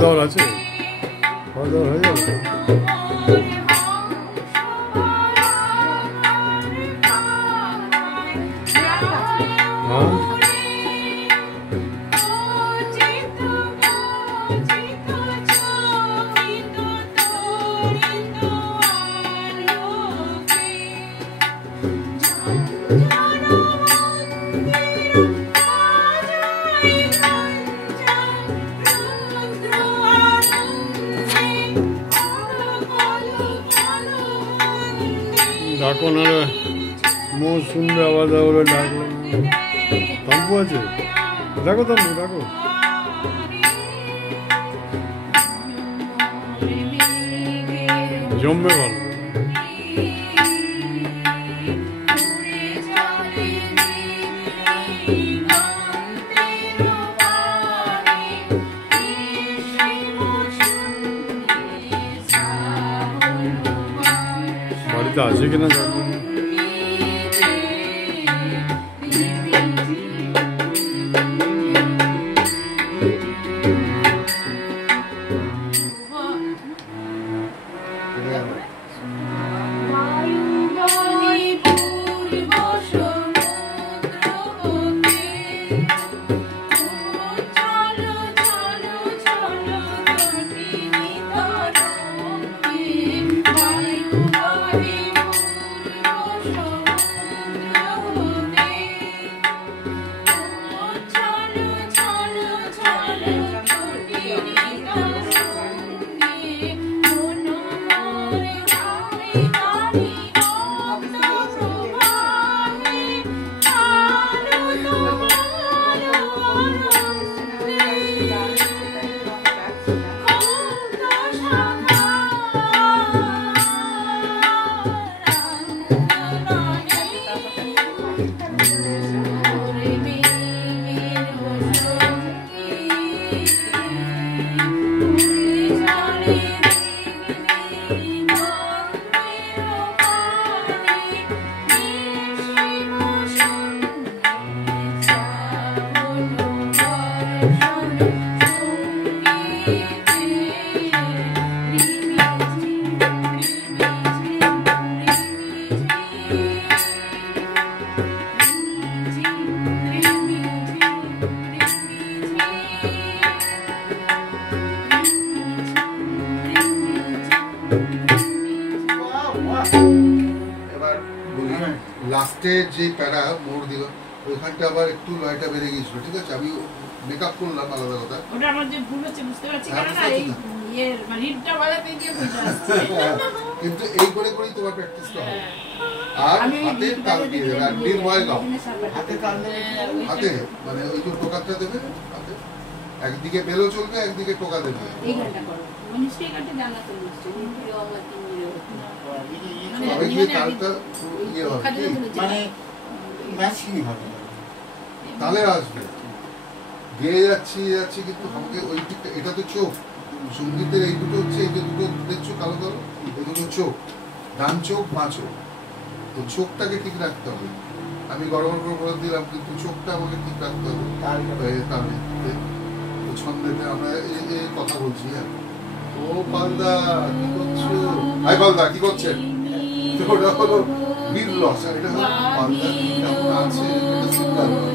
খাওয়ার আছে, খাওয়া দাওয়া হয়ে যাবে। ডাকো না মো শুনবে আওয়াজ বলে ডাকলাম। তাম্পু আছে, ডাকো তাম্পু ডাকো। জমবে ভালো। বাড়িতে আছে কিনা দেখো। লাস্টে যে প্যারা মোড় দিল ওইখানটা আবার একটু লয়টা বেড়ে গিয়েছিল, ঠিক আছে? আমি মেকআপ করলাম, আলাদা কথা। ওটা আমার যে ভুল হচ্ছে বুঝতে পারছি, কারণ এই এর মানে রিডটা বলাতে গিয়ে বুঝতে আসছে। কিন্তু এই করে করেই তোমার প্র্যাকটিসটা হবে। আর হাতে তাল দিয়ে দেবে, আর নির্ভয় গাও। হাতে তাল দেবে, হাতে মানে ওই যে টোকাটা দেবে, হাতে একদিকে বেলো চলবে, একদিকে টোকা দেবে। এই গানটা করো মনিষ্ঠই গানটা জানা তো নিশ্চয় নিরো আমার নিরো তবে কি তালটা ইয়ে হবে, মানে ম্যাচিং হবে, তালে আসবে। গেয়ে যাচ্ছি যাচ্ছি কিন্তু আমাকে ওই দিকটা, এটা তো চোখ সঙ্গীতের, এই দুটো হচ্ছে, এই যে দুটো দেখছো কালো কালো, এই দুটো চোখ, ডান চোখ বাঁ চোখ। তো চোখটাকে ঠিক রাখতে হবে। আমি গড়বড় করে বলে দিলাম, কিন্তু চোখটা আমাকে ঠিক রাখতে হবে। তালে ছন্দেতে আমরা এই কথা বলছি। হ্যাঁ, ও পালদা কি করছো? হাই পালদা কি করছেন? ওটা হলো বীর লস, আর এটা হলো পালদা কেমন আছে, এটা সিঙ্গার লস।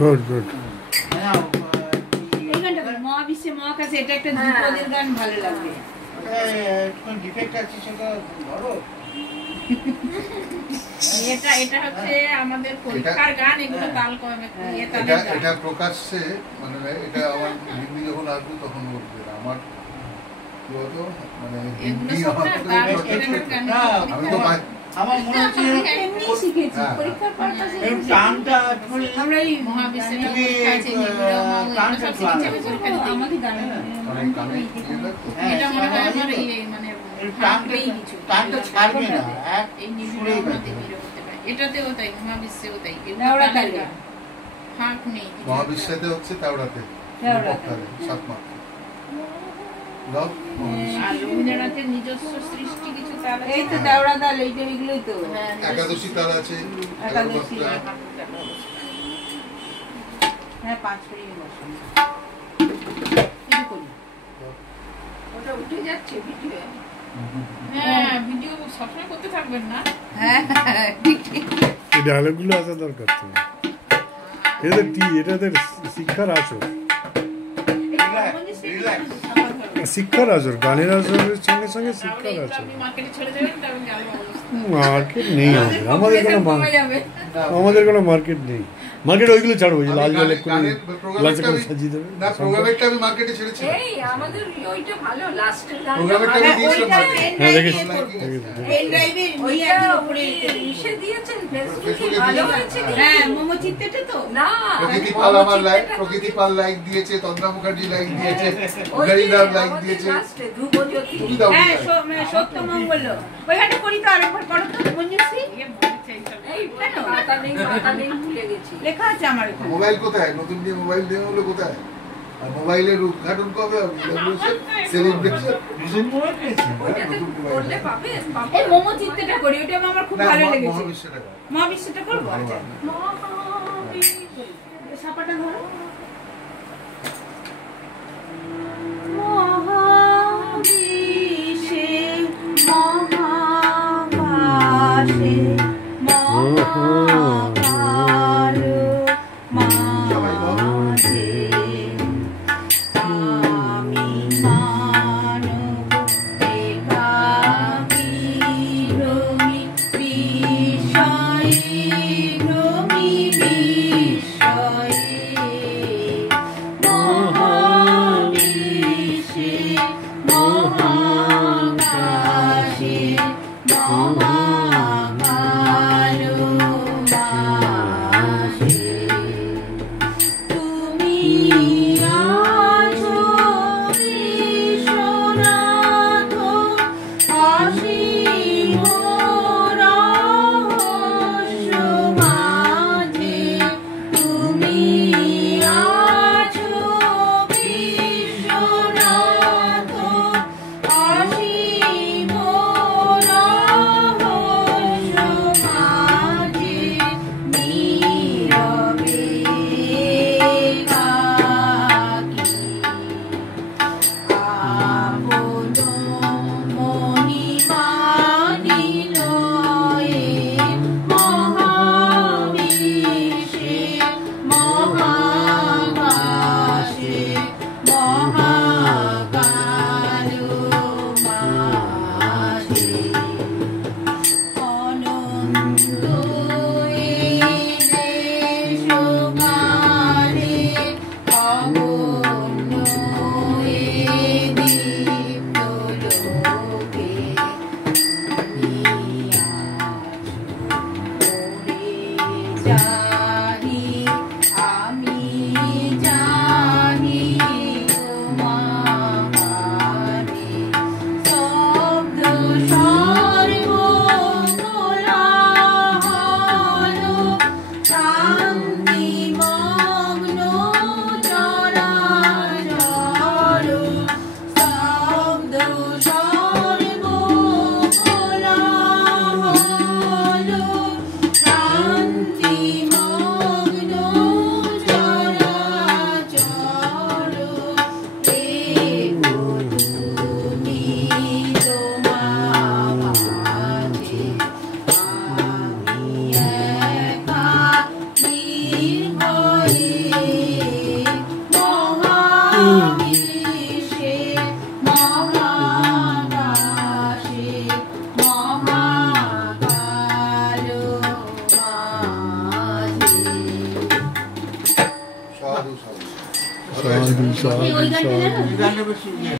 Good good. এই গানটা বল, মহাবিশ্বে মহাকাশে, এটা একটা ধ্রুপদের গান, ভালো লাগবে। ডিফেক্ট আছে সেটা ধরো। এটা হচ্ছে আমাদের পরীক্ষার গান, এগুলো তাল কমে এটা প্রকাশ্যে মানে এটা আমার হিন্দি যখন আসবে তখন বলবে আমার কি বলতো মানে হিন্দি আমি তো আমার মনে হচ্ছে এমনি শিখেছি পরীক্ষার পারপাসে। টানটা আমরা এই মহাবিশ্বে আমাদের গান এটা মনে হয় আমার মানে টানটা ছাড়বে না, এই নির্মল হতে হতে পারে। এটাতেও তাই, মহাবিশ্বেও তাই, ফাঁক নেই। মহাবিশ্বেতে হচ্ছে তাওড়াতে সাত মাত্রা আর রবীন্দ্রনাথের নিজস্ব সৃষ্টি কিছু তাল আছে। এই তো দেওড়া তাল, এইটা এগুলোই তো। একাদশী তাল আছে, একাদশী। হ্যাঁ, 5 মিনিট বসুন। ওটা উঠে যাচ্ছে ভিডিও। হ্যাঁ, ভিডিও সবসময় করতে থাকবেন না। হ্যাঁ ঠিক ঠিক। এই ডায়লগগুলো আসা দরকার তো। এটাতে শিক্ষার আসর, শিক্ষার আসর, গানের আসরের সঙ্গে সঙ্গে শিক্ষার আসর। মার্কেট নেই আমাদের আমাদের কোনো মার্কেট নেই। মার্কেট ওইগুলো ছাড়বো, লাল জলে গ্লাসে করে সাজিয়ে দেবে। না, প্রোগ্রামেরটা আমি মার্কেটে ছেড়েছি। এই আমাদের ওইটা ভালো, লাস্টের গান প্রোগ্রামেরটা আমি দিয়েছিলাম মার্কেটে। হ্যাঁ দেখেছি। পেন ড্রাইভে নিয়ে একদম উপরে ইসে দিয়েছেন ফেসবুকে, ভালো হয়েছে। হ্যাঁ, মোমো চিত্তেটা তো না, প্রকৃতি পাল আমার লাইক, প্রকৃতি পাল লাইক দিয়েছে, তন্দ্রা মুখার্জি লাইক দিয়েছে, গরিদার লাইক দিয়েছে। ধ্রুবজ্যোতি। তুমি দাও। হ্যাঁ, সত্য মঙ্গল। ওই হাতে করি তো, আরেকবার করো তো মঞ্জুশ্রী। এই মাথা নেই ভুলে গেছি। লেখা আছে আমার এখানে। মোবাইল কোথায়? নতুন দিয়ে মোবাইল দেওয়া হলো কোথায়? আর মোবাইলের উদ্ঘাটন কবে হবে? সেলিব্রেশন ওইটাতে করলে পাবে। এই মোমো চিত্তেটা করি, ওটা আমার খুব ভালো লেগেছে। মহাবিশ্বটা মহাবিশ্বটা করবো। আচ্ছা, মহাবিশ্ব ছাপাটা ধরো। মহাবিশ্বে মহাকাশে মহাকাল মাঝে আমি মানব একাকী ভ্রমি বিষয়ে ভ্রমি বিষয়ে মহাবিশ্বে মহাকাশে মহাকাল মাঝে তুমি আছো বিশ্বনাথ অসীম রহস্য মাঝে তুমি আছো বিশ্বনাথ অসীম রহস্য মাঝে নীরবে একাকী আপন মহিমা নিলয়ে মহাবিশ্বে মহাকাশে মহাকাল মাঝে অনন্ত দেশকালে অগণ্য দীপ্ত লোকে তুমি আছো জানি আমি জানি তোমারে শব্দ সর্বকোলাহল দিশা ওই গানটা জানো? এই গানটা বেশি ইয়ে।